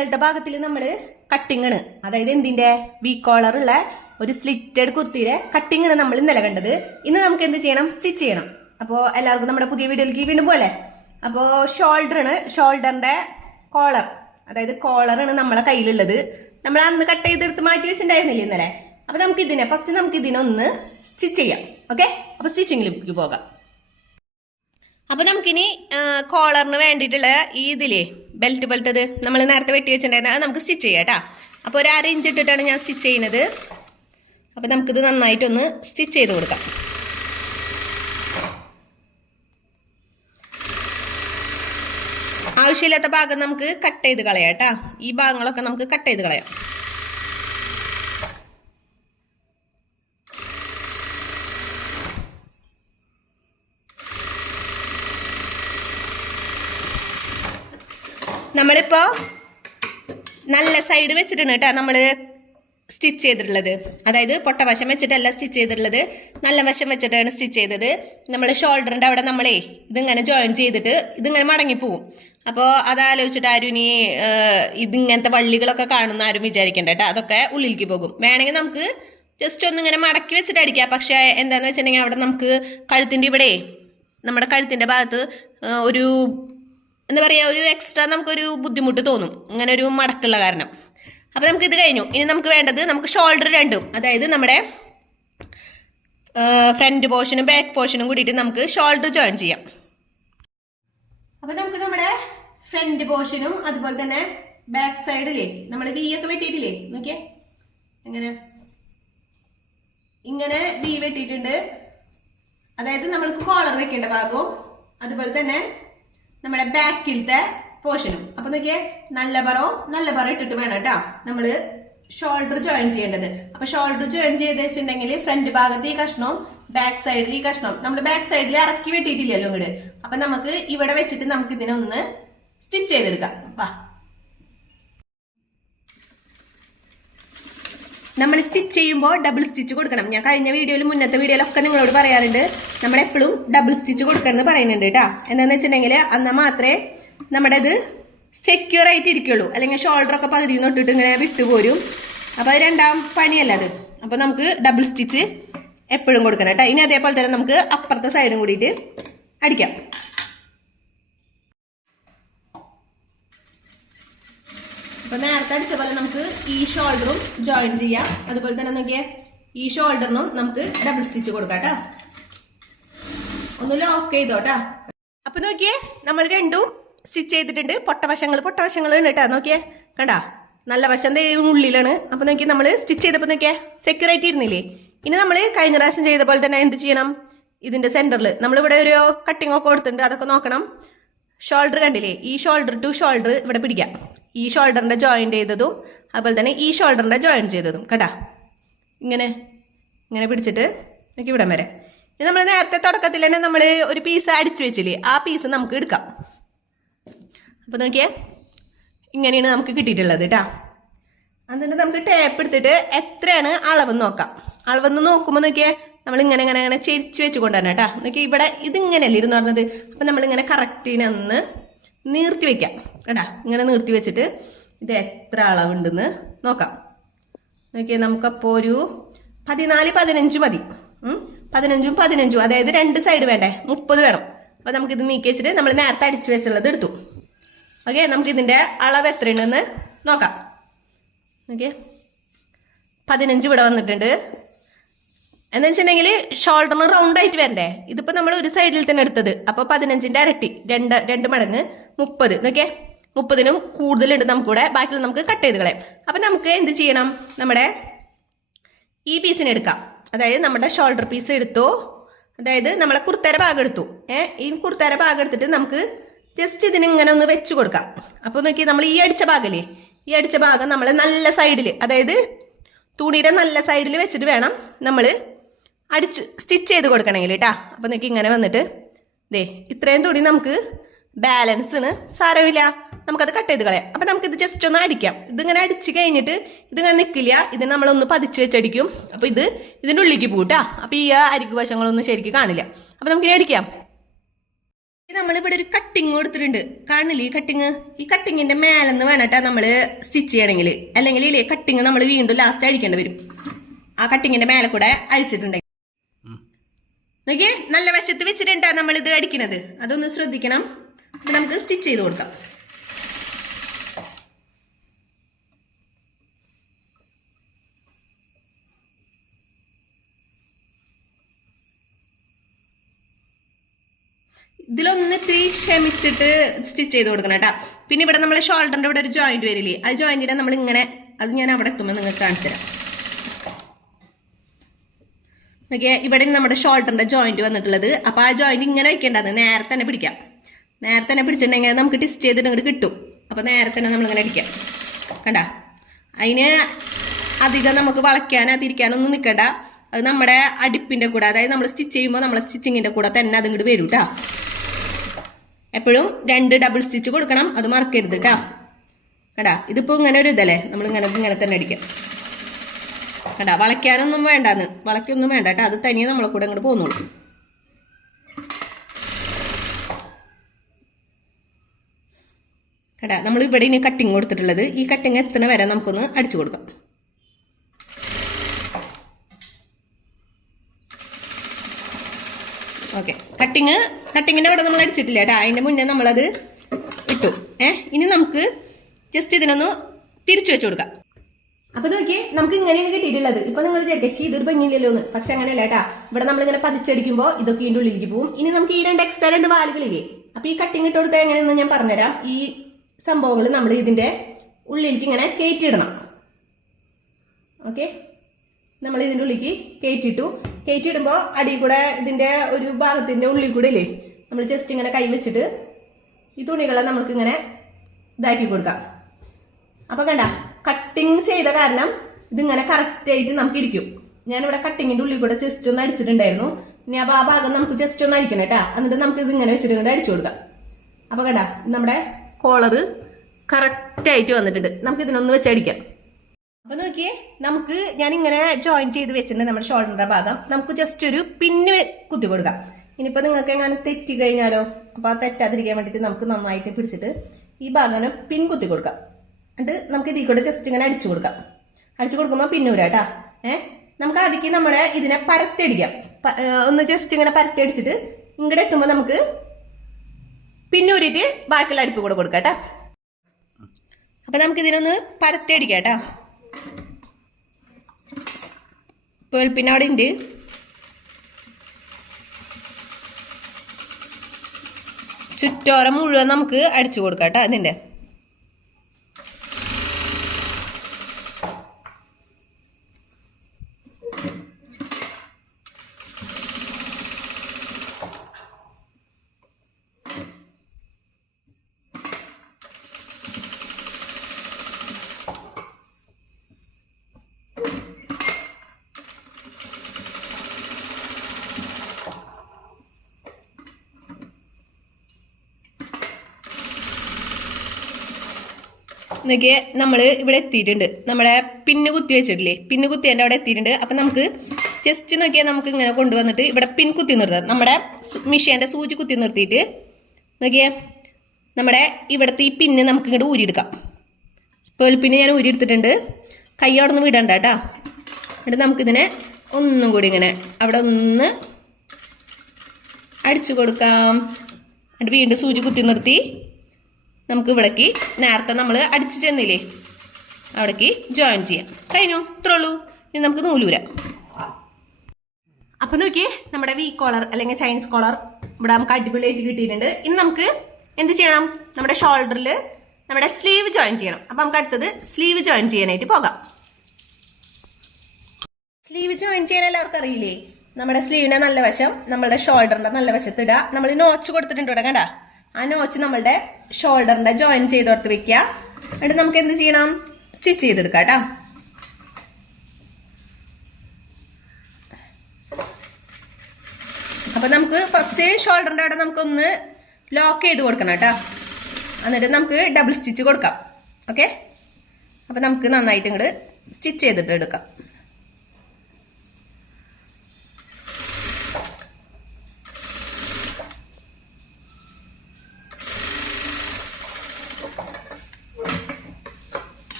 ഇന്നലത്തെ ഭാഗത്തിൽ നമ്മൾ കട്ടിങ് ആണ്, അതായത് എന്തിന്റെ വി കോളർ ഉള്ള ഒരു സ്ലിറ്റഡ് കുർത്തിയുടെ കട്ടിങ് ആണ് നമ്മൾ ഇന്നലെ കണ്ടത്. ഇന്ന് നമുക്ക് എന്ത് ചെയ്യണം? സ്റ്റിച്ച് ചെയ്യണം. അപ്പോൾ എല്ലാവർക്കും നമ്മുടെ പുതിയ വീഡിയോയിലേക്ക് വീണ്ടും പോലെ. അപ്പോൾ ഷോൾഡറാണ്, ഷോൾഡറിന്റെ കോളർ, അതായത് കോളറാണ് നമ്മളെ കയ്യിലുള്ളത്. നമ്മൾ അന്ന് കട്ട് ചെയ്തെടുത്ത് മാറ്റി വെച്ചിട്ടുണ്ടായിരുന്നില്ല ഇന്നലെ. അപ്പൊ നമുക്ക് ഇതിനെ ഫസ്റ്റ് നമുക്ക് ഇതിനൊന്ന് സ്റ്റിച്ച് ചെയ്യാം. ഓക്കെ, അപ്പൊ സ്റ്റിച്ചിങ്ങിലേക്ക് പോകാം. അപ്പൊ നമുക്കിനി കോളറിന് വേണ്ടിയിട്ടുള്ള ഈ ഇതില്ലേ ബെൽറ്റ് പോലത്തത് നമ്മൾ നേരത്തെ വെട്ടി വെച്ചിട്ടുണ്ടായിരുന്നത് അത് നമുക്ക് സ്റ്റിച്ച് ചെയ്യാം കേട്ടോ. അപ്പോൾ ഒരു 1/2 ഇഞ്ച് ഇട്ടിട്ടാണ് ഞാൻ സ്റ്റിച്ച് ചെയ്യുന്നത്. അപ്പൊ നമുക്കിത് നന്നായിട്ടൊന്ന് സ്റ്റിച്ച് ചെയ്ത് കൊടുക്കാം. ആവശ്യമില്ലാത്ത ഭാഗം നമുക്ക് കട്ട് ചെയ്ത് കളയാം കേട്ടോ. ഈ ഭാഗങ്ങളൊക്കെ നമുക്ക് കട്ട് ചെയ്ത് കളയാം. നമ്മളിപ്പോ നല്ല സൈഡ് വെച്ചിട്ടാണ് കേട്ടോ നമ്മള് സ്റ്റിച്ച് ചെയ്തിട്ടുള്ളത്. അതായത് പൊട്ടവശം വെച്ചിട്ടല്ല സ്റ്റിച്ച് ചെയ്തിട്ടുള്ളത്, നല്ല വശം വെച്ചിട്ടാണ് സ്റ്റിച്ച് ചെയ്തത്. നമ്മൾ ഷോൾഡറിന്റെ അവിടെ നമ്മളെ ഇതിങ്ങനെ ജോയിൻ ചെയ്തിട്ട് ഇതിങ്ങനെ മടങ്ങിപ്പോവും. അപ്പോൾ അതാലോചിച്ചിട്ട് ആരും ഇനി ഇതിങ്ങനത്തെ വള്ളികളൊക്കെ കാണുന്ന ആരും വിചാരിക്കണ്ട കേട്ടോ. അതൊക്കെ ഉള്ളിലേക്ക് പോകും. വേണമെങ്കിൽ നമുക്ക് ജസ്റ്റ് ഒന്നിങ്ങനെ മടക്കി വെച്ചിട്ട് അടിക്കാം. പക്ഷെ എന്താന്ന് വെച്ചിട്ടുണ്ടെങ്കിൽ അവിടെ നമുക്ക് കഴുത്തിന്റെ ഇവിടെ നമ്മുടെ കഴുത്തിന്റെ ഭാഗത്ത് ഒരു എന്താ പറയുക, ഒരു എക്സ്ട്രാ നമുക്കൊരു ബുദ്ധിമുട്ട് തോന്നും, ഇങ്ങനെ ഒരു മടക്കുള്ള കാരണം. അപ്പം നമുക്കിത് കഴിഞ്ഞു. ഇനി നമുക്ക് വേണ്ടത് നമുക്ക് ഷോൾഡർ രണ്ടും, അതായത് നമ്മുടെ ഫ്രണ്ട് പോർഷനും ബാക്ക് പോർഷനും കൂടിയിട്ട് നമുക്ക് ഷോൾഡർ ജോയിൻ ചെയ്യാം. അപ്പം നമുക്ക് നമ്മുടെ ഫ്രണ്ട് പോർഷനും അതുപോലെ തന്നെ ബാക്ക് സൈഡിലേ നമ്മൾ വി ഒക്കെ വെട്ടിയിട്ടില്ലേ, നോക്കിയേ ഇങ്ങനെ വി വെട്ടിയിട്ടുണ്ട്. അതായത് നമ്മൾക്ക് കോളർ വെക്കേണ്ട ഭാഗവും അതുപോലെ തന്നെ നമ്മുടെ ബാക്കിലത്തെ പോർഷനും. അപ്പൊ നോക്കിയേ, നല്ല പറ ഇട്ടിട്ട് വേണം കേട്ടോ നമ്മള് ഷോൾഡർ ജോയിൻ ചെയ്യേണ്ടത്. അപ്പൊ ഷോൾഡർ ജോയിൻ ചെയ്ത് വെച്ചിട്ടുണ്ടെങ്കിൽ ഫ്രണ്ട് ഭാഗത്ത് ഈ കഷ്ണവും ബാക്ക് സൈഡിൽ ഈ കഷ്ണവും നമ്മൾ ബാക്ക് സൈഡിൽ ഇറക്കി വെട്ടിയിട്ടില്ലല്ലോ ഇങ്ങോട്ട്. അപ്പൊ നമുക്ക് ഇവിടെ വെച്ചിട്ട് നമുക്ക് ഇതിനൊന്ന് സ്റ്റിച്ച് ചെയ്തെടുക്കാം. വാ, നമ്മൾ സ്റ്റിച്ച് ചെയ്യുമ്പോൾ ഡബിൾ സ്റ്റിച്ച് കൊടുക്കണം. ഞാൻ കഴിഞ്ഞ വീഡിയോയിലും മുന്നത്തെ വീഡിയോയിലൊക്കെ നിങ്ങളോട് പറയാറുണ്ട്, നമ്മൾ എപ്പോഴും ഡബിൾ സ്റ്റിച്ച് കൊടുക്കണം എന്ന് പറയുന്നുണ്ട് കേട്ടോ. എന്താണെന്ന് വെച്ചിട്ടുണ്ടെങ്കിൽ എന്നാൽ മാത്രമേ നമ്മുടെ ഇത് സെക്യൂർ ആയിട്ട് ഇരിക്കുള്ളൂ. അല്ലെങ്കിൽ ഷോൾഡറൊക്കെ പകുതി തൊട്ടിട്ട് ഇങ്ങനെ വിട്ടുപോരും. അപ്പോൾ അത് രണ്ടാം പണിയല്ല അത്. അപ്പോൾ നമുക്ക് ഡബിൾ സ്റ്റിച്ച് എപ്പോഴും കൊടുക്കണം കേട്ടോ. ഇനി അതേപോലെ തന്നെ നമുക്ക് അപ്പുറത്തെ സൈഡും കൂടിയിട്ട് അടിക്കാം. അപ്പൊ നേരത്തെ അടിച്ച പോലെ നമുക്ക് ഈ ഷോൾഡറും ജോയിൻ ചെയ്യാം. അതുപോലെ തന്നെ നോക്കിയേ, ഈ ഷോൾഡറിനും നമുക്ക് ഡബിൾ സ്റ്റിച്ച് കൊടുക്കാം കേട്ടോ. ഒന്ന് ലോക്ക് ചെയ്തോട്ടാ. അപ്പൊ നോക്കിയേ, നമ്മൾ രണ്ടും സ്റ്റിച്ച് ചെയ്തിട്ടുണ്ട്. പൊട്ടവശങ്ങൾ ഉണ്ട് കേട്ടോ. നോക്കിയേ, കണ്ടാ നല്ല വശം ഉള്ളിലാണ്. അപ്പൊ നോക്കി നമ്മൾ സ്റ്റിച്ച് ചെയ്തപ്പോ നോക്കിയേ സെക്യൂർ ആയിട്ട് ഇരുന്നില്ലേ. ഇനി നമ്മൾ കഴിഞ്ഞ പ്രാവശ്യം ചെയ്ത പോലെ തന്നെ എന്ത് ചെയ്യണം, ഇതിന്റെ സെന്ററിൽ നമ്മളിവിടെ ഒരു കട്ടിങ് ഒക്കെ കൊടുത്തിട്ടുണ്ട്, അതൊക്കെ നോക്കണം. ഷോൾഡർ കണ്ടില്ലേ, ഈ ഷോൾഡർ ടു ഷോൾഡർ ഇവിടെ പിടിക്കാം. ഈ ഷോൾഡറിന്റെ ജോയിൻ ചെയ്തതും അതുപോലെ തന്നെ ഈ ഷോൾഡറിന്റെ ജോയിൻ ചെയ്തതും കേട്ടാ ഇങ്ങനെ പിടിച്ചിട്ട് നോക്കി ഇവിടം വരെ. ഇത് നമ്മൾ നേരത്തെ തുടക്കത്തിൽ തന്നെ നമ്മൾ ഒരു പീസ് അടിച്ചു വെച്ചില്ലേ, ആ പീസ് നമുക്ക് എടുക്കാം. അപ്പൊ നോക്കിയേ, ഇങ്ങനെയാണ് നമുക്ക് കിട്ടിയിട്ടുള്ളത് കേട്ടാ. എന്നിട്ട് നമുക്ക് ടേപ്പ് എടുത്തിട്ട് എത്രയാണ് അളവെന്ന് നോക്കാം. അളവെന്ന് നോക്കുമ്പോൾ നോക്കിയേ, നമ്മൾ ഇങ്ങനെ ചെരിച്ച് വെച്ച് കൊണ്ടുവരണം കേട്ടാ. നോക്കി ഇവിടെ ഇതിങ്ങനെയല്ലേ ഇരുന്ന് പറഞ്ഞത്. അപ്പൊ നമ്മളിങ്ങനെ കറക്റ്റിനൊന്ന് നീർത്തി വെക്കാം കേട്ടാ. ഇങ്ങനെ നീർത്തി വെച്ചിട്ട് ഇത് എത്ര അളവുണ്ടെന്ന് നോക്കാം. നോക്കിയേ, നമുക്കപ്പോൾ ഒരു 14-15 മതി. 15-15, അതായത് 2 സൈഡ് വേണ്ടേ, 30 വേണം. അപ്പൊ നമുക്കിത് നീക്കി വെച്ചിട്ട് നമ്മൾ നേരത്തെ അടിച്ചു വെച്ചുള്ളത് എടുത്തു. ഓക്കെ, നമുക്ക് ഇതിന്റെ അളവ് എത്രയുണ്ടെന്ന് നോക്കാം. ഓക്കെ, 15 ഇവിടെ വന്നിട്ടുണ്ട്. എന്ന് വെച്ചിട്ടുണ്ടെങ്കിൽ ഷോൾഡറിന് റൗണ്ട് ആയിട്ട് വരണ്ടേ. ഇതിപ്പോ നമ്മൾ ഒരു സൈഡിൽ തന്നെ എടുത്തത്. അപ്പൊ 15ന്റെ ഇരട്ടി, 2 മടങ്ങ് 30. നോക്കിയേ, 30നും കൂടുതലുണ്ട് നമുക്കിവിടെ. ബാക്കിയുള്ള നമുക്ക് കട്ട് ചെയ്ത് കളയാം. അപ്പൊ നമുക്ക് എന്ത് ചെയ്യണം, നമ്മുടെ ഈ പീസിനെ എടുക്കാം. അതായത് നമ്മുടെ ഷോൾഡർ പീസ് എടുത്തു, അതായത് നമ്മളെ കുർത്തര ഭാഗം എടുത്തു. ഈ കുർത്തര ഭാഗം എടുത്തിട്ട് നമുക്ക് ജസ്റ്റ് ഇതിനിങ്ങനെ ഒന്ന് വെച്ച് കൊടുക്കാം. അപ്പൊ നോക്കി, നമ്മൾ ഈ അടിച്ച ഭാഗല്ലേ, ഈ അടിച്ച ഭാഗം നമ്മൾ നല്ല സൈഡിൽ, അതായത് തുണിയുടെ നല്ല സൈഡിൽ വെച്ചിട്ട് വേണം നമ്മൾ അടിച്ച് സ്റ്റിച്ച് ചെയ്ത് കൊടുക്കണമെങ്കിൽ കേട്ടാ. അപ്പൊ നോക്കി ഇങ്ങനെ വന്നിട്ട് ദേ ഇത്രയും തുണി നമുക്ക് ബാലൻസിന് സാരമില്ല, നമുക്കത് കട്ട് ചെയ്ത് കളയാം. അപ്പൊ നമുക്കിത് ജസ്റ്റ് ഒന്ന് അടിക്കാം. ഇതിങ്ങനെ അടിച്ച് കഴിഞ്ഞിട്ട് ഇതിങ്ങനെ നിൽക്കില്ല, ഇത് നമ്മളൊന്ന് പതിച്ച് വെച്ചടിക്കും. അപ്പൊ ഇതിൻ്റെ ഉള്ളിലേക്ക് പോട്ടാ. അപ്പൊ ഈ അരികു വശങ്ങളൊന്നും ശരിക്കും കാണില്ല. അപ്പൊ നമുക്കിനി അടിക്കാം. നമ്മളിവിടെ ഒരു കട്ടിങ് കൊടുത്തിട്ടുണ്ട്, കാണില്ലേ ഈ കട്ടിങ്? ഈ കട്ടിങ്ങിന്റെ മേലെന്ന് വേണട്ടാ നമ്മള് സ്റ്റിച്ച് ചെയ്യണമെങ്കിൽ, അല്ലെങ്കിൽ ഇല്ലേ കട്ടിങ് നമ്മൾ വീണ്ടും ലാസ്റ്റ് അഴിക്കേണ്ടി വരും. ആ കട്ടിങ്ങിന്റെ മേലെ കൂടെ അഴിച്ചിട്ടുണ്ടെങ്കിൽ നോക്കിയേ, നല്ല വശത്ത് വെച്ചിട്ടാ നമ്മൾ ഇത് അടിക്കുന്നത്, അതൊന്ന് ശ്രദ്ധിക്കണം. അപ്പൊ നമുക്ക് സ്റ്റിച്ച് ചെയ്ത് കൊടുക്കാം. ഇതിലൊന്ന് ഇത്തിരി ക്ഷമിച്ചിട്ട് സ്റ്റിച്ച് ചെയ്ത് കൊടുക്കണം കേട്ടാ. പിന്നെ ഇവിടെ നമ്മളെ ഷോൾഡറിന്റെ ഇവിടെ ഒരു ജോയിന്റ് വരില്ലേ, ആ ജോയിന്റിനെ നമ്മൾ ഇങ്ങനെ, അത് ഞാൻ അവിടെ എത്തുമ്പോൾ നിങ്ങൾക്ക് കാണിച്ചു തരാം. ഓക്കെ, ഇവിടെ നമ്മുടെ ഷോൾഡറിന്റെ ജോയിന്റ് വന്നിട്ടുള്ളത്. അപ്പൊ ആ ജോയിന്റ് ഇങ്ങനെ വെക്കേണ്ടത്, നേരെ തന്നെ പിടിക്കാം. നേരെ തന്നെ പിടിച്ചിട്ടുണ്ടെങ്കിൽ നമുക്ക് ടിസ്റ്റ് ചെയ്തിട്ട് ഇങ്ങോട്ട് കിട്ടും. അപ്പൊ നേരെ തന്നെ നമ്മളിങ്ങനെ അടിക്കാം. കണ്ട, അതിന് അധികം നമുക്ക് വളയ്ക്കാനോ തിരിക്കാനൊന്നും നിൽക്കണ്ട. അത് നമ്മുടെ അടുപ്പിന്റെ കൂടെ, അതായത് നമ്മൾ സ്റ്റിച്ച് ചെയ്യുമ്പോൾ നമ്മളെ സ്റ്റിച്ചിങ്ങിന്റെ കൂടെ തന്നെ അത് ഇങ്ങോട്ട് വരും കേട്ടാ. എപ്പോഴും 2 ഡബിൾ സ്റ്റിച്ച് കൊടുക്കണം, അത് മറക്കരുത് കേട്ടാ. കടാ, ഇതിപ്പോ ഇങ്ങനെ ഒരു ഇതല്ലേ, നമ്മൾ ഇങ്ങനെ തന്നെ അടിക്കാം. കടാ, വളയ്ക്കാനൊന്നും വേണ്ടാന്ന്, വളയ്ക്കൊന്നും വേണ്ട കേട്ടോ, അത് തനിയെ നമ്മളെ കൂടെ അങ്ങോട്ട് പോന്നോളൂ. കടാ, നമ്മൾ ഇവിടെ ഇനി കട്ടിങ് കൊടുത്തിട്ടുള്ളത്, ഈ കട്ടിങ് എത്തണ വരെ നമുക്കൊന്ന് അടിച്ചു കൊടുക്കാം. ഓക്കെ, കട്ടിങ്ങിന്റെ അവിടെ നമ്മൾ അടിച്ചിട്ടില്ല കേട്ടോ, അതിന്റെ മുന്നേ നമ്മളത് ഇട്ടു. ഇനി നമുക്ക് ജസ്റ്റ് ഇതിനൊന്ന് തിരിച്ചു വെച്ച് കൊടുക്കാം. അപ്പൊ നോക്കിയേ, നമുക്ക് ഇങ്ങനെയാണ് കിട്ടിയിട്ടുള്ളത്. ഇപ്പൊ നിങ്ങൾ വിചാരിക്കും ഇതൊരു ഭംഗിയില്ലല്ലോ എന്ന്, പക്ഷെ അങ്ങനെയല്ല കേട്ടാ. ഇവിടെ നമ്മളിങ്ങനെ പതിച്ചടിക്കുമ്പോൾ ഇതൊക്കെ ഇതിന്റെ ഉള്ളിലേക്ക് പോകും. ഇനി നമുക്ക് ഈ എക്സ്ട്രാ 2 വാലുകളില്ലേ, അപ്പൊ ഈ കട്ടിങ് ഇട്ട് കൊടുത്താൽ എങ്ങനെയെന്ന് ഞാൻ പറഞ്ഞുതരാം. ഈ സംഭവങ്ങൾ നമ്മൾ ഇതിന്റെ ഉള്ളിലേക്ക് ഇങ്ങനെ കയറ്റിയിടണം. ഓക്കെ, നമ്മൾ ഇതിന്റെ ഉള്ളിലേക്ക് കയറ്റിയിടുമ്പോൾ അടി കൂടെ ഇതിന്റെ ഒരു ഭാഗത്തിന്റെ ഉള്ളിൽ കൂടെ ഇല്ലേ, നമ്മൾ ജസ്റ്റ് ഇങ്ങനെ കൈ വെച്ചിട്ട് ഈ തുണികളെ നമുക്ക് ഇങ്ങനെ ഇതാക്കി കൊടുക്കാം. അപ്പൊ കണ്ട, കട്ടിങ് ചെയ്ത കാരണം ഇതിങ്ങനെ കറക്റ്റ് ആയിട്ട് നമുക്ക് ഇരിക്കും. ഞാനിവിടെ കട്ടിങ്ങിന്റെ ഉള്ളിൽ കൂടെ ജസ്റ്റ് ഒന്ന് അടിച്ചിട്ടുണ്ടായിരുന്നു. ഇനി അപ്പൊ ആ ഭാഗം നമുക്ക് ജസ്റ്റ് ഒന്ന് അടിക്കണം കേട്ടാ. എന്നിട്ട് നമുക്ക് ഇത് ഇങ്ങനെ വെച്ചിട്ട് ഇങ്ങോട്ട് അടിച്ചു കൊടുക്കാം. അപ്പൊ കണ്ട, നമ്മുടെ കോളറ് കറക്റ്റ് ആയിട്ട് വന്നിട്ടുണ്ട്. നമുക്ക് ഇതിനൊന്ന് വെച്ചടിക്കാം. അപ്പൊ നോക്കിയേ, നമുക്ക് ഞാൻ ഇങ്ങനെ ജോയിൻ ചെയ്ത് വെച്ചിട്ടുണ്ട് നമ്മുടെ ഷോൾഡറിന്റെ ഭാഗം. നമുക്ക് ജസ്റ്റ് ഒരു പിന്ന് കുത്തി കൊടുക്കാം. ഇനിയിപ്പോ നിങ്ങൾക്ക് എങ്ങനെ തെറ്റി കഴിഞ്ഞാലോ, അപ്പൊ ആ തെറ്റാതിരിക്കാൻ വേണ്ടിട്ട് നമുക്ക് നന്നായിട്ട് പിടിച്ചിട്ട് ഈ ഭാഗം പിൻ കുത്തി കൊടുക്കാം. എന്നിട്ട് നമുക്ക് ഇതിൽ കൂടെ ജസ്റ്റ് ഇങ്ങനെ അടിച്ചു കൊടുക്കാം. അടിച്ചു കൊടുക്കുമ്പോൾ പിന്നൂരാട്ടാ. നമുക്ക് ആദ്യം നമ്മുടെ ഇതിനെ പരത്തിയടിക്കാം. ഒന്ന് ജസ്റ്റ് ഇങ്ങനെ പരത്തി അടിച്ചിട്ട് ഇങ്ങോട്ട് എത്തുമ്പോൾ നമുക്ക് പിന്നൂരിട്ട് ബാക്കിയുള്ള അടുപ്പ് കൂടെ കൊടുക്കാം കേട്ടാ. അപ്പൊ നമുക്ക് ഇതിനൊന്ന് പരത്തി അടിക്കാം കേട്ടാ. പേൾപ്പിന് അവിടെ ഉണ്ട്. ചുറ്റോരം മുഴുവൻ നമുക്ക് അടിച്ചു കൊടുക്കാം കേട്ടോ ഇതിന്റെ. നോക്കിയേ, നമ്മൾ ഇവിടെ എത്തിയിട്ടുണ്ട്. നമ്മുടെ പിന്ന് കുത്തി വെച്ചിട്ടില്ലേ, പിന്ന് കുത്തിയതിൻ്റെ അവിടെ എത്തിയിട്ടുണ്ട്. അപ്പം നമുക്ക് ജസ്റ്റ് നോക്കിയാൽ നമുക്ക് ഇങ്ങനെ കൊണ്ടുവന്നിട്ട് ഇവിടെ പിൻ കുത്തി നിർത്താം. നമ്മുടെ മിഷീൻ്റെ സൂചി കുത്തി നിർത്തിയിട്ട് നോക്കിയേ, നമ്മുടെ ഇവിടുത്തെ ഈ പിന്ന് നമുക്ക് ഇങ്ങോട്ട് ഊരിയെടുക്കാം. പേൾപ്പിന് ഞാൻ ഊരിയെടുത്തിട്ടുണ്ട്. കൈ അവിടെ നിന്ന് വിടണ്ട കേട്ടോ. എന്നിട്ട് നമുക്കിതിനെ ഒന്നും കൂടി ഇങ്ങനെ അവിടെ ഒന്ന് അടിച്ചു കൊടുക്കാം. എന്നിട്ട് വീണ്ടും സൂചി കുത്തി നിർത്തി നമുക്ക് ഇവിടേക്ക് നേരത്തെ നമ്മൾ അടിച്ചു ചെന്നില്ലേ അവിടേക്ക് ജോയിൻ ചെയ്യാം. കഴിഞ്ഞു, ഇത്രേ ഉള്ളൂ. ഇനി നമുക്ക് നൂലൂരാം. അപ്പൊ നോക്കിയേ, നമ്മുടെ വി കോളർ അല്ലെങ്കിൽ ചൈനീസ് കോളർ ഇവിടെ നമുക്ക് അടിപൊളിയായിട്ട് കിട്ടിയിട്ടുണ്ട്. ഇനി നമുക്ക് എന്ത് ചെയ്യണം, നമ്മുടെ ഷോൾഡറിൽ നമ്മുടെ സ്ലീവ് ജോയിൻ ചെയ്യണം. അപ്പൊ നമുക്ക് അടുത്തത് സ്ലീവ് ജോയിൻ ചെയ്യാനായിട്ട് പോകാം. സ്ലീവ് ജോയിൻ ചെയ്യാൻ എല്ലാവർക്കും അറിയില്ലേ, നമ്മുടെ സ്ലീവിന്റെ നല്ല വശം നമ്മളുടെ ഷോൾഡറിന്റെ നല്ല വശത്ത് ഇടുക. നമ്മൾ നോച്ച് കൊടുത്തിട്ടുണ്ട് ഇവിടെ, കണ്ട ആ നോച്ച് നമ്മളുടെ ഷോൾഡറിന്റെ ജോയിൻ ചെയ്തോർത്ത് വെക്കുക. എന്നിട്ട് നമുക്ക് എന്ത് ചെയ്യണം, സ്റ്റിച്ച് ചെയ്തെടുക്കാം കേട്ടോ. അപ്പൊ നമുക്ക് ഫസ്റ്റ് ഷോൾഡറിന്റെ അവിടെ നമുക്കൊന്ന് ലോക്ക് ചെയ്ത് കൊടുക്കണം കേട്ടോ. എന്നിട്ട് നമുക്ക് ഡബിൾ സ്റ്റിച്ച് കൊടുക്കാം. ഓക്കെ, അപ്പൊ നമുക്ക് നന്നായിട്ട് ഇങ്ങോട്ട് സ്റ്റിച്ച് ചെയ്തിട്ട് എടുക്കാം.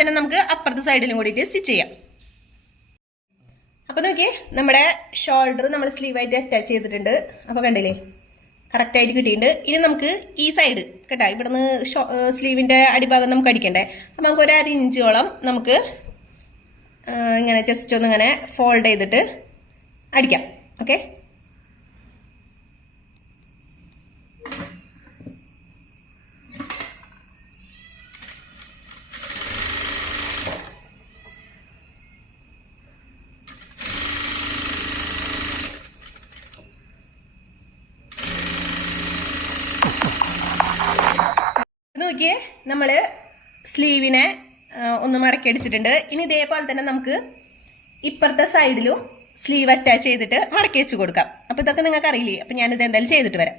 തന്നെ നമുക്ക് അപ്പുറത്തെ സൈഡിലും കൂടിയിട്ട് സ്റ്റിച്ച് ചെയ്യാം. അപ്പോൾ നോക്കിയേ, നമ്മുടെ ഷോൾഡർ നമ്മൾ സ്ലീവായിട്ട് അറ്റാച്ച് ചെയ്തിട്ടുണ്ട്. അപ്പോൾ കണ്ടില്ലേ, കറക്റ്റായിട്ട് കിട്ടിയിട്ടുണ്ട്. ഇനി നമുക്ക് ഈ സൈഡ് കേട്ടോ, ഇവിടുന്ന് സ്ലീവിൻ്റെ അടിഭാഗം നമുക്ക് അടിക്കണ്ടേ. അപ്പോൾ നമുക്ക് ഒരു 1 ഇഞ്ചോളം നമുക്ക് ഇങ്ങനെ ജസ്റ്റ് ഒന്ന് ഇങ്ങനെ ഫോൾഡ് ചെയ്തിട്ട് അടിക്കാം. ഓക്കെ, നോക്കിയേ, നമ്മൾ സ്ലീവിനെ ഒന്ന് മടക്കി അടിച്ചിട്ടുണ്ട്. ഇനി ഇതേപോലെ തന്നെ നമുക്ക് ഇപ്പുറത്തെ സൈഡിലും സ്ലീവ് അറ്റാച്ച് ചെയ്തിട്ട് മടക്കി വെച്ച് കൊടുക്കാം. അപ്പോൾ ഇതൊക്കെ നിങ്ങൾക്ക് അറിയില്ലേ, അപ്പോൾ ഞാനിത് എന്തായാലും ചെയ്തിട്ട് വരാം.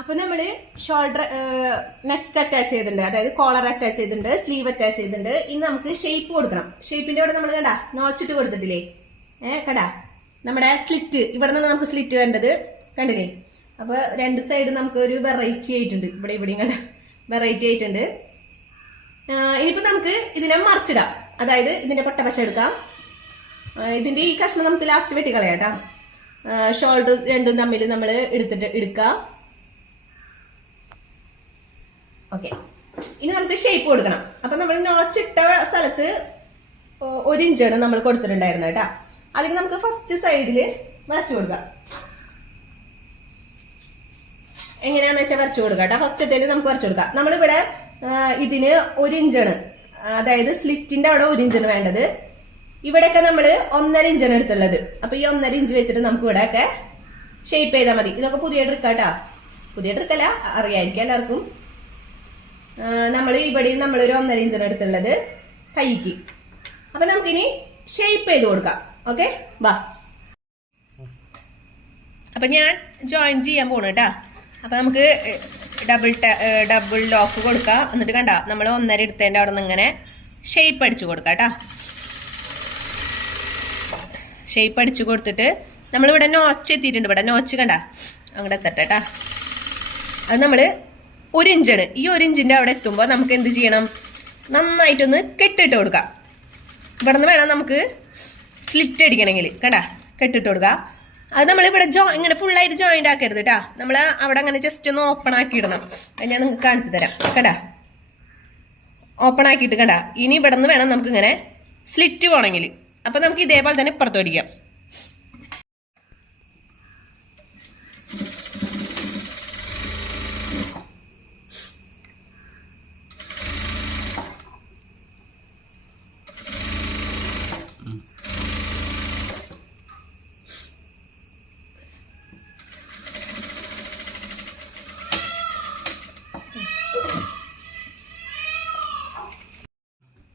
അപ്പൊ നമ്മള് ഷോൾഡർ നെക്ക് അറ്റാച്ച് ചെയ്തിട്ടുണ്ട്, അതായത് കോളർ അറ്റാച്ച് ചെയ്തിട്ടുണ്ട്, സ്ലീവ് അറ്റാച്ച് ചെയ്തിട്ടുണ്ട്. ഇനി നമുക്ക് ഷേപ്പ് കൊടുക്കണം. ഷേപ്പിന്റെ ഇവിടെ നമ്മൾ കണ്ടാ നോച്ചിട്ട് കൊടുത്തിട്ടില്ലേ, കണ്ടാ നമ്മുടെ സ്ലിറ്റ്, ഇവിടെ നിന്ന് നമുക്ക് സ്ലിറ്റ് വേണ്ടത് കണ്ടില്ലേ. അപ്പൊ 2 സൈഡ് നമുക്ക് ഒരു വെറൈറ്റി ആയിട്ടുണ്ട്, ഇവിടെയും കണ്ട വെറൈറ്റി ആയിട്ടുണ്ട്. ഇനിയിപ്പോ നമുക്ക് ഇതിനെ മറിച്ചിടാം, അതായത് ഇതിന്റെ പൊട്ടവശം എടുക്കാം. ഇതിന്റെ ഈ കഷ്ണം നമുക്ക് ലാസ്റ്റ് വെട്ടിക്കളയാം കേട്ടോ. ഷോൾഡർ രണ്ടും തമ്മിൽ നമ്മൾ എടുക്കാം. ഓക്കെ, ഇനി നമുക്ക് ഷേപ്പ് കൊടുക്കണം. അപ്പൊ നമ്മൾ നോച്ചിട്ട സ്ഥലത്ത് 1 ഇഞ്ചാണ് നമ്മൾ കൊടുത്തിട്ടുണ്ടായിരുന്നത് കേട്ടാ. അതിന് നമുക്ക് ഫസ്റ്റ് സൈഡിൽ വരച്ചു കൊടുക്കാം. എങ്ങനെയാന്ന് വെച്ചാൽ വരച്ചു കൊടുക്കാം കേട്ടോ. ഫസ്റ്റത്തേല് നമുക്ക് വരച്ചു കൊടുക്കാം. നമ്മളിവിടെ ഇതിന് 1 ഇഞ്ചാണ്, അതായത് സ്ലിറ്റിന്റെ അവിടെ 1 ഇഞ്ചാണ് വേണ്ടത്. ഇവിടെയൊക്കെ നമ്മൾ 1.5 ഇഞ്ചാണ് എടുത്തുള്ളത്. അപ്പൊ ഈ 1.5 ഇഞ്ച് വെച്ചിട്ട് നമുക്ക് ഇവിടെ ഒക്കെ ഷേപ്പ് ചെയ്താൽ മതി. ഇതൊക്കെ പുതിയ ട്രിക്കാട്ടാ, പുതിയ ട്രിക്കല്ല, അറിയായിരിക്കും എല്ലാവർക്കും. നമ്മൾ ഇവിടെ നമ്മളൊരു 1.5 ഇഞ്ചാണ് എടുത്തുള്ളത് കൈക്ക്. അപ്പൊ നമുക്കിനി ഷേപ്പ് ചെയ്ത് കൊടുക്കാം. ഓക്കെ, വാ. അപ്പൊ ഞാൻ ജോയിൻ ചെയ്യാൻ പോണു കേട്ടാ. അപ്പൊ നമുക്ക് ഡബിൾ ലോക്ക് കൊടുക്കാം. എന്നിട്ട് കണ്ട നമ്മൾ 1.5 എടുത്തതിന്റെ അവിടെ നിന്ന് ഇങ്ങനെ ഷേപ്പ് അടിച്ചു കൊടുക്കാം കേട്ടാ. ഷേപ്പ് അടിച്ചു കൊടുത്തിട്ട് നമ്മളിവിടെ നോച്ച് എത്തിയിട്ടുണ്ട്. ഇവിടെ നോച്ച് കണ്ട അങ്ങോട്ട് എത്തട്ടെ കേട്ടാ. അത് നമ്മള് 1 ഇഞ്ചാണ്. ഈ 1 ഇഞ്ചിന്റെ അവിടെ എത്തുമ്പോൾ നമുക്ക് എന്ത് ചെയ്യണം, നന്നായിട്ടൊന്ന് കെട്ടിട്ട് കൊടുക്കാം. ഇവിടെ നിന്ന് വേണം നമുക്ക് സ്ലിറ്റ് അടിക്കണമെങ്കിൽ കണ്ടാ, കെട്ടിട്ട് കൊടുക്കുക. അത് നമ്മളിവിടെ ഇങ്ങനെ ഫുള്ളായിട്ട് ജോയിന്റ് ആക്കരുത് കേട്ടാ. നമ്മൾ അവിടെ അങ്ങനെ ജസ്റ്റ് ഒന്ന് ഓപ്പൺ ആക്കി ഇടണം. അത് ഞാൻ നിങ്ങൾക്ക് കാണിച്ചു തരാം കണ്ടാ. ഓപ്പൺ ആക്കിയിട്ട് കണ്ടാ. ഇനി ഇവിടെ നിന്ന് വേണം നമുക്ക് ഇങ്ങനെ സ്ലിറ്റ് പോകണമെങ്കിൽ. അപ്പൊ നമുക്ക് ഇതേപോലെ തന്നെ ഇപ്പുറത്ത് അടിക്കാം.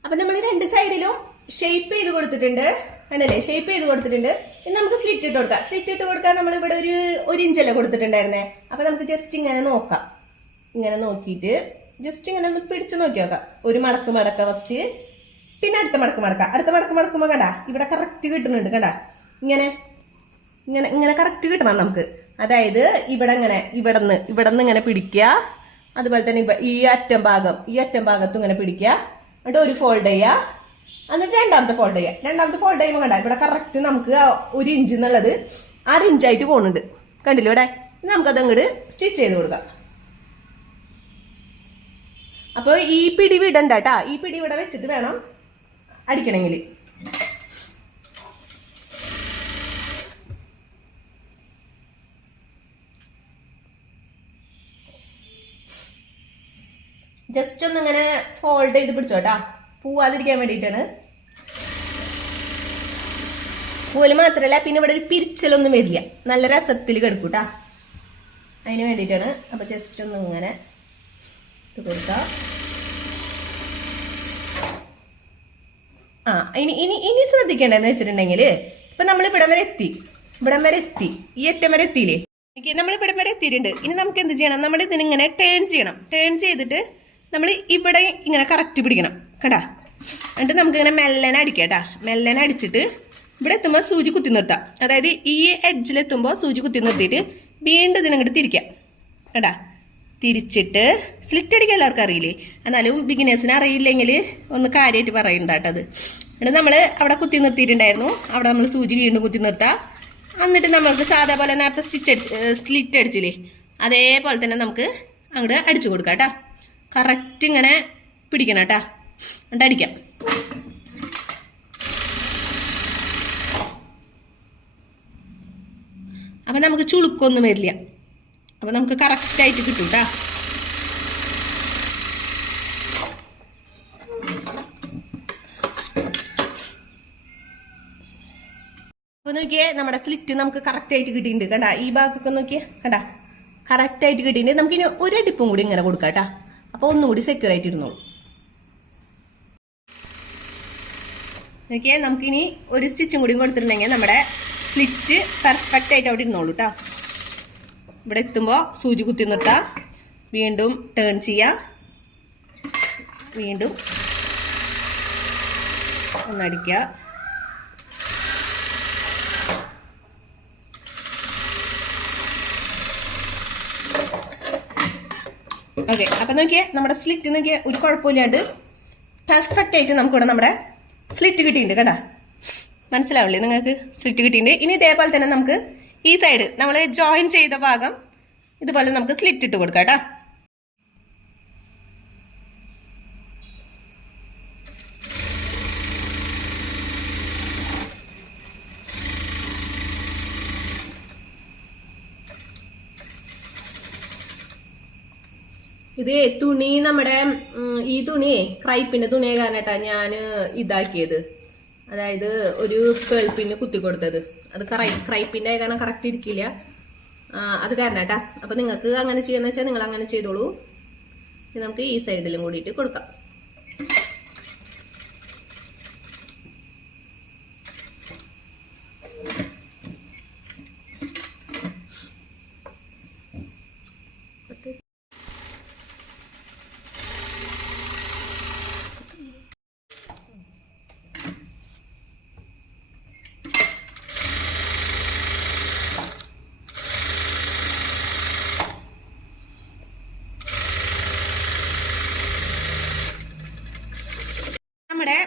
അപ്പൊ നമ്മൾ 2 സൈഡിലും ഷേപ്പ് ചെയ്ത് കൊടുത്തിട്ടുണ്ട്, കണ്ടല്ലേ, ഷേപ്പ് ചെയ്ത് കൊടുത്തിട്ടുണ്ട്. ഇനി നമുക്ക് സ്ലിറ്റ് ഇട്ട് കൊടുക്കാം. സ്ലിറ്റ് ഇട്ട് കൊടുക്കാൻ നമ്മൾ ഇവിടെ ഒരു 1 ഇഞ്ചല്ലേ കൊടുത്തിട്ടുണ്ടായിരുന്നേ. അപ്പൊ നമുക്ക് ജസ്റ്റ് ഇങ്ങനെ നോക്കാം. ഇങ്ങനെ നോക്കിയിട്ട് ജസ്റ്റ് ഇങ്ങനെ ഒന്ന് പിടിച്ചു നോക്കി നോക്കാം. ഒരു മടക്ക് മടക്ക ഫസ്റ്റ്, പിന്നെ അടുത്ത മടക്ക് മടക്കുമ്പോ കണ്ടാ ഇവിടെ കറക്റ്റ് കിട്ടുന്നുണ്ട് കണ്ടാ. ഇങ്ങനെ ഇങ്ങനെ ഇങ്ങനെ കറക്റ്റ് കിട്ടണം നമുക്ക്. അതായത് ഇവിടെ നിന്ന് ഇങ്ങനെ പിടിക്കുക. അതുപോലെ തന്നെ ഈ അറ്റം ഭാഗത്തും ഇങ്ങനെ പിടിക്കുക. എന്നിട്ട് ഒരു ഫോൾഡ് ചെയ്യുക, എന്നിട്ട് രണ്ടാമത്തെ ഫോൾഡ് ചെയ്യുമ്പോൾ കണ്ട ഇവിടെ കറക്റ്റ് നമുക്ക് 1 ഇഞ്ച് എന്നുള്ളത് 1/2 ഇഞ്ചായിട്ട് പോകുന്നുണ്ട്. കണ്ടില്ല ഇവിടെ. നമുക്കത് അങ്ങോട്ട് സ്റ്റിച്ച് ചെയ്ത് കൊടുക്കാം. അപ്പോൾ ഈ പിടി വിടണ്ട കേട്ടാ. ഈ പിടി ഇവിടെ വെച്ചിട്ട് വേണം അടിക്കണമെങ്കിൽ. ജസ്റ്റ് ഒന്ന് ഇങ്ങനെ ഫോൾഡ് ചെയ്ത് പിടിച്ചോട്ടാ, പോവാതിരിക്കാൻ വേണ്ടിയിട്ടാണ്. നൂല് മാത്രമല്ല പിന്നെ ഇവിടെ ഒരു പിരിച്ചലൊന്നും വരില്ല, നല്ല രസത്തിൽ കിടക്കൂട്ടാ. അതിന് വേണ്ടിയിട്ടാണ്. അപ്പൊ ജസ്റ്റ് ഒന്ന് ഇങ്ങനെ ഇട്ട് കൊടുക്കാം. ഇനി ഇനി ഇനി ശ്രദ്ധിക്കേണ്ടതെന്ന് വെച്ചിട്ടുണ്ടെങ്കിൽ ഇപ്പൊ നമ്മൾ ഇവിടം വരെ എത്തി, ഈ അറ്റം വരെ എത്തിയില്ലേ, നമ്മൾ ഇവിടം വരെ എത്തിയിട്ടുണ്ട്. ഇനി നമുക്ക് എന്ത് ചെയ്യണം, നമ്മൾ ഇതിനിങ്ങനെ ടേൺ ചെയ്യണം. ടേൺ ചെയ്തിട്ട് നമ്മൾ ഇവിടെ ഇങ്ങനെ കറക്റ്റ് പിടിക്കണം കേട്ടാ. എന്നിട്ട് നമുക്ക് ഇങ്ങനെ മെല്ലനെ അടിക്കാം കേട്ടാ. മെല്ലനെ അടിച്ചിട്ട് ഇവിടെ എത്തുമ്പോൾ സൂചി കുത്തി നിർത്താം. അതായത് ഈ എഡ്ജിലെത്തുമ്പോൾ സൂചി കുത്തി നിർത്തിയിട്ട് വീണ്ടും ഇതിനങ്ങോട്ട് തിരിക്കാം കേട്ടാ. തിരിച്ചിട്ട് സ്ലിറ്റ് അടിക്കാൻ എല്ലാവർക്കും അറിയില്ലേ, എന്നാലും ബിഗിനേഴ്സിന് അറിയില്ലെങ്കിൽ ഒന്ന് കാര്യമായിട്ട് പറയുന്നുണ്ടാട്ടത്. എന്നിട്ട് നമ്മൾ അവിടെ കുത്തി നിർത്തിയിട്ടുണ്ടായിരുന്നു, അവിടെ നമ്മൾ സൂചി വീണ്ടും കുത്തി നിർത്താം. എന്നിട്ട് നമ്മൾക്ക് സാധാ പോലെ നേരത്തെ സ്ലിറ്റ് അടിച്ചില്ലേ, അതേപോലെ തന്നെ നമുക്ക് അങ്ങോട്ട് അടിച്ചു കൊടുക്കാം കേട്ടാ. കറക്റ്റ് ഇങ്ങനെ പിടിക്കണം കേട്ടാ. എന്നിട്ട് അടിക്കാം. അപ്പം നമുക്ക് ചുളുക്കൊന്നും വരില്ല. അപ്പം നമുക്ക് കറക്റ്റായിട്ട് കിട്ടും കേട്ടാ. അപ്പോൾ നോക്കിയേ, നമ്മുടെ സ്ലിറ്റ് നമുക്ക് കറക്റ്റായിട്ട് കിട്ടിയിട്ടുണ്ട് കണ്ടാ. ഈ ഭാഗമൊക്കെ നോക്കിയേ കണ്ടാ, കറക്റ്റായിട്ട് കിട്ടിയിട്ടുണ്ട്. നമുക്കിനി ഒരു അടിപ്പും കൂടി ഇങ്ങനെ കൊടുക്കാം കേട്ടാ. അപ്പോൾ ഒന്നുകൂടി സെക്യൂർ ആയിട്ട് ഇരുന്നോളൂ. നോക്കിയേ, നമുക്കിനി ഒരു സ്റ്റിച്ചും കൂടി കൊടുത്തിട്ടുണ്ടെങ്കിൽ നമ്മുടെ സ്ലിറ്റ് പെർഫെക്റ്റ് ആയിട്ട് അവിടെ ഇരുന്നോളൂ കേട്ടോ. ഇവിടെ എത്തുമ്പോൾ സൂചി കുത്തി നിർത്താം, വീണ്ടും ടേൺ ചെയ്യാം, വീണ്ടും ഒന്നടിക്കുക. ഓക്കെ, അപ്പം നോക്കിയേ നമ്മുടെ സ്ലിറ്റ് നോക്കിയാൽ ഒരു കുഴപ്പമില്ലാണ്ട് പെർഫെക്റ്റ് ആയിട്ട് നമുക്കിവിടെ നമ്മുടെ സ്ലിറ്റ് കിട്ടിയിട്ടുണ്ട് കേട്ടാ. മനസ്സിലാവില്ലേ നിങ്ങൾക്ക്? സ്ലിറ്റ് കിട്ടിയിട്ടുണ്ട്. ഇനി ഇതേപോലെ തന്നെ നമുക്ക് ഈ സൈഡ് നമ്മൾ ജോയിൻ ചെയ്ത ഭാഗം ഇതുപോലെ നമുക്ക് സ്ലിറ്റ് ഇട്ട് കൊടുക്കാം കേട്ടോ. ഇത് തുണി നമ്മുടെ ഈ തുണിയെ ക്രൈപ്പിന്റെ തുണിയെ കാരണട്ടാ ഞാൻ ഇതാക്കിയത്. അതായത് ഒരു പേൾപ്പിന് കുത്തി കൊടുത്തത്. അത് ക്രൈപ്പിന്റെ കാരണം കറക്റ്റ് ഇരിക്കില്ല, അത് കാരണട്ടാ. അപ്പൊ നിങ്ങൾക്ക് അങ്ങനെ ചെയ്യാന്ന് വെച്ചാൽ നിങ്ങൾ അങ്ങനെ ചെയ്തോളൂ. നമുക്ക് ഈ സൈഡിലും കൂടിയിട്ട് കൊടുക്കാം. നമ്മുടെ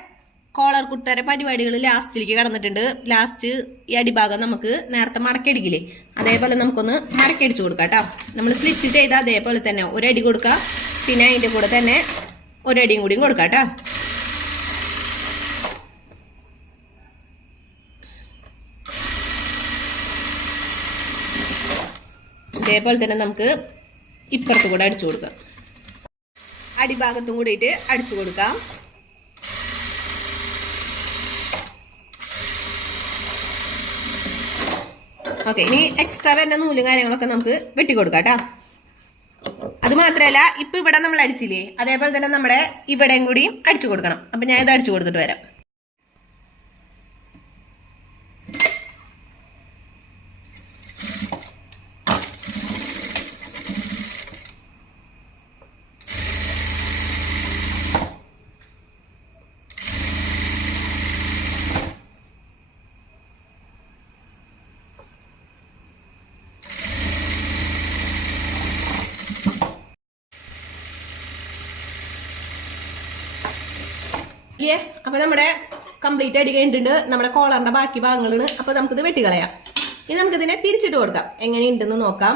കോളർ കുട്ടര പരിപാടികൾ ലാസ്റ്റിലേക്ക് കടന്നിട്ടുണ്ട്. ലാസ്റ്റ് ഈ അടിഭാഗം നമുക്ക് നേരത്തെ മടക്കടിക്കില്ലേ, അതേപോലെ നമുക്കൊന്ന് മടക്കടിച്ചു കൊടുക്കാം കേട്ടോ. നമ്മൾ സ്ലിറ്റ് ചെയ്താൽ അതേപോലെ തന്നെ ഒരടി കൊടുക്കുക, പിന്നെ അതിൻ്റെ കൂടെ തന്നെ ഒരടിയും കൂടിയും കൊടുക്കാം കേട്ടോ. ഇതേപോലെ തന്നെ നമുക്ക് ഇപ്പുറത്ത് കൂടെ അടിച്ചു കൊടുക്കാം. അടിഭാഗത്തും കൂടിയിട്ട് അടിച്ചു കൊടുക്കാം. ഓക്കെ, ഇനി എക്സ്ട്രാ വരുന്ന നൂലും കാര്യങ്ങളൊക്കെ നമുക്ക് വെട്ടിക്കൊടുക്കാം കേട്ടോ. അത് മാത്രമല്ല, ഇപ്പൊ ഇവിടെ നമ്മൾ അടിച്ചില്ലേ, അതേപോലെ തന്നെ നമ്മുടെ ഇവിടെയും കൂടിയും അടിച്ചു കൊടുക്കണം. അപ്പൊ ഞാൻ ഇത് അടിച്ചു കൊടുത്തിട്ട് വരാം. അപ്പൊ നമ്മുടെ കംപ്ലീറ്റ് അടി കഴിഞ്ഞിട്ടുണ്ട്. നമ്മുടെ കോളറിന്റെ ബാക്കി ഭാഗങ്ങളാണ്. അപ്പൊ നമുക്കിത് വെട്ടിക്കളയാം. ഇനി നമുക്കിതിനെ തിരിച്ചിട്ട് കൊടുക്കാം, എങ്ങനെയുണ്ടെന്ന് നോക്കാം.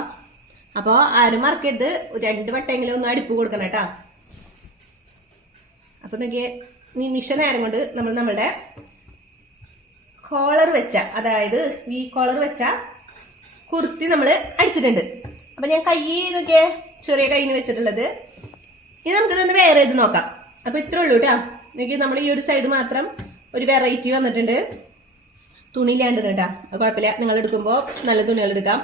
അപ്പോൾ ആരും മറക്കരുത്, 2 വട്ടമെങ്കിലും ഒന്ന് അടുപ്പ് കൊടുക്കണം കേട്ടാ. അപ്പൊ നോക്കിയേ, നിമിഷ നേരം കൊണ്ട് നമ്മൾ നമ്മുടെ കോളർ വെച്ച, അതായത് ഈ കോളർ വെച്ച കുർത്തി നമ്മൾ അടിച്ചിട്ടുണ്ട്. അപ്പൊ ഞാൻ കൈ നോക്കിയേ, ചെറിയ കൈന്ന് വെച്ചിട്ടുള്ളത്. ഇനി നമുക്കിതൊന്ന് വേറെ ഇത് നോക്കാം. അപ്പൊ ഇത്രേ ഉള്ളൂ കേട്ടോ. എനിക്ക് നമ്മൾ ഈ ഒരു സൈഡ് മാത്രം ഒരു വെറൈറ്റി വന്നിട്ടുണ്ട്. തുണിയിലാണ്ട് കേട്ടാ, അത് കുഴപ്പമില്ല. നിങ്ങൾ എടുക്കുമ്പോൾ നല്ല തുണികൾ എടുക്കാം.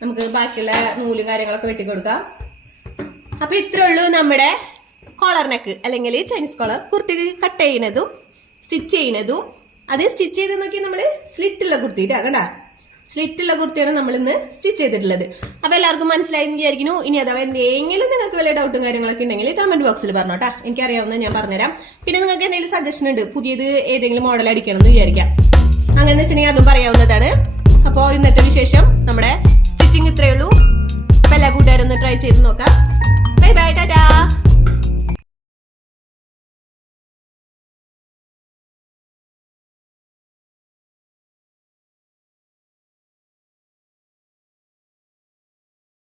നമുക്ക് ബാക്കിയുള്ള നൂലും കാര്യങ്ങളൊക്കെ വെട്ടിക്കൊടുക്കാം. അപ്പൊ ഇത്രേ ഉള്ളൂ നമ്മുടെ കോളർ നെക്ക് അല്ലെങ്കിൽ ചൈനീസ് കോളർ. കുർത്തി കട്ട് ചെയ്യുന്നതും സ്റ്റിച്ച് ചെയ്യുന്നതും. അത് സ്റ്റിച്ച് ചെയ്ത് നോക്കി നമ്മൾ സ്ലിറ്റുള്ള കുർത്തി ഇട്ടാ കണ്ടാ, സ്ലിറ്റുള്ള കുർത്തിയാണ് നമ്മൾ ഇന്ന് സ്റ്റിച്ച് ചെയ്തിട്ടുള്ളത്. അപ്പൊ എല്ലാവർക്കും മനസ്സിലായി വിചാരിക്കുന്നു. ഇനി അഥവാ എന്തെങ്കിലും നിങ്ങൾക്ക് വല്ല ഡൗട്ടും കാര്യങ്ങളൊക്കെ ഉണ്ടെങ്കിൽ കമന്റ് ബോക്സിൽ പറഞ്ഞോട്ടാ, എനിക്കറിയാവുന്ന ഞാൻ പറഞ്ഞുതരാം. പിന്നെ നിങ്ങൾക്ക് എന്തെങ്കിലും സജഷൻ ഉണ്ട്, പുതിയത് ഏതെങ്കിലും മോഡൽ അടിക്കണം എന്ന് വിചാരിക്കാം, അങ്ങനെ വെച്ചിട്ടുണ്ടെങ്കിൽ അതും പറയാവുന്നതാണ്. അപ്പോൾ ഇന്നത്തെ വിശേഷം നമ്മുടെ സ്റ്റിച്ചിങ് ഇത്രയേ ഉള്ളൂ. അപ്പൊ എല്ലാ കൂട്ടുകാരും ഒന്ന് ട്രൈ ചെയ്ത് നോക്കാം.